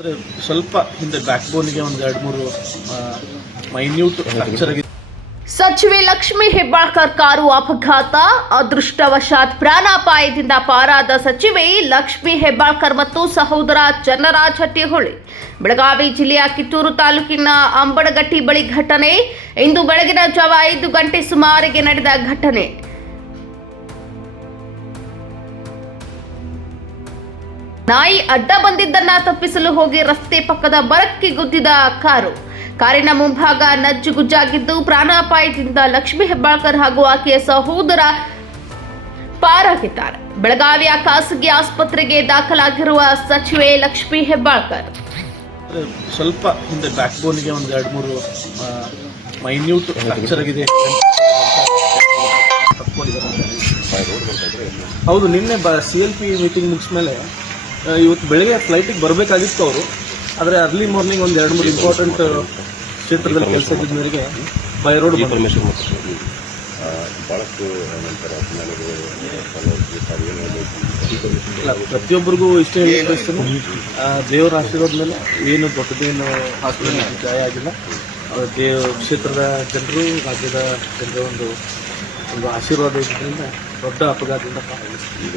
ಅಂದ್ರೆ ಸ್ವಲ್ಪ ಹಿಂದೆ ಬ್ಯಾಕ್ ಬೋನ್ಗೆ ಒಂದು ಎರಡು ಮೂರು ಮೈನ್ಯೂಟ್ ಫ್ರಾಕ್ಚರ್ ಆಗಿದೆ. ಸಚಿವೆ ಲಕ್ಷ್ಮಿ ಹೆಬ್ಬಾಳ್ಕರ್ ಕಾರು ಅಪಘಾತ. ಅದೃಷ್ಟವಶಾತ್ ಪ್ರಾಣಾಪಾಯದಿಂದ ಪಾರಾದ ಸಚಿವೆ ಲಕ್ಷ್ಮಿ ಹೆಬ್ಬಾಳ್ಕರ್ ಮತ್ತು ಸಹೋದರ ಚನ್ನರಾಜ್ ಹಟ್ಟಿಹೊಳಿ ಬೆಳಗಾವಿ ಜಿಲ್ಲೆಯ ಕಿತ್ತೂರು ತಾಲೂಕಿನ ಅಂಬಡಗಟ್ಟಿ ಬಳಿ ಘಟನೆ. ಇಂದು ಬೆಳಗಿನ ಜಾವ ಐದು ಗಂಟೆ ಸುಮಾರಿಗೆ ನಡೆದ ಘಟನೆ. ನಾಯಿ ಅಡ್ಡ ಬಂದಿದ್ದನ್ನ ತಪ್ಪಿಸಲು ಹೋಗಿ ರಸ್ತೆ ಪಕ್ಕದ ಬರಕ್ಕೆ ಗುದ್ದಿದ ಕಾರು. ಕಾರಿನ ಮುಂಭಾಗ ನಜ್ಜುಗುಜ್ಜಾಗಿದ್ದು ಪ್ರಾಣಾಪಾಯದಿಂದ ಲಕ್ಷ್ಮಿ ಹೆಬ್ಬಾಳ್ಕರ್ ಹಾಗೂ ಆಕೆಯ ಸಹೋದರ ಪಾರಾಗಿದ್ದಾರೆ. ಬೆಳಗಾವಿಯ ಖಾಸಗಿ ಆಸ್ಪತ್ರೆಗೆ ದಾಖಲಾಗಿರುವ ಸಚಿವೆ ಲಕ್ಷ್ಮಿ ಹೆಬ್ಬಾಳ್ಕರ್. ಸ್ವಲ್ಪ ಹಿಂದೆ ಬ್ಯಾಕ್ ಬೋನ್ಗೆ ಒಂದು ಎರಡು ಮೂರು ಮೈನ್ಯೂಟ್ ಫ್ರಾಕ್ಚರ್ ಆಗಿದೆ. ಹೌದು ನಿನ್ನೆ ಬ ಸಿ ಎಲ್ ಪಿ ಮೀಟಿಂಗ್ ಮುಗಿಸ್ಮೇಲೆ ಇವತ್ತು ಬೆಳಗ್ಗೆ ಫ್ಲೈಟಿಗೆ ಬರಬೇಕಾಗಿತ್ತು ಅವರು. ಆದರೆ ಅರ್ಲಿ ಮಾರ್ನಿಂಗ್ ಒಂದು ಎರಡು ಮೂರು ಇಂಪಾರ್ಟೆಂಟ್ ಕ್ಷೇತ್ರದಲ್ಲಿ ಕೆಲಸ ಇದ್ದ ಮೇರೆಗೆ ಬೈ ರೋಡ್ ಇನ್ಫಾರ್ಮೇಷನ್ ಭಾಳಷ್ಟು ನಂತರ ನನಗೆ ಪ್ರತಿಯೊಬ್ಬರಿಗೂ ಇಷ್ಟೇ ಹೇಳ್ತೀನಿ ಬಯಸ್ತೀನಿ ದೇವರ ಆಶೀರ್ವಾದ ಮೇಲೆ ಏನು ದೊಡ್ಡದೇನು ಹಾಸ್ಪಿಟಲ್ ಜಾಯ ಆಗಿಲ್ಲ. ದೇವ ಕ್ಷೇತ್ರದ ಜನರು ರಾಜ್ಯದ ಜನರ ಒಂದು ಒಂದು ಆಶೀರ್ವಾದ ಇದ್ದರಿಂದ ದೊಡ್ಡ ಅಪಘಾತದಿಂದ ಈಗ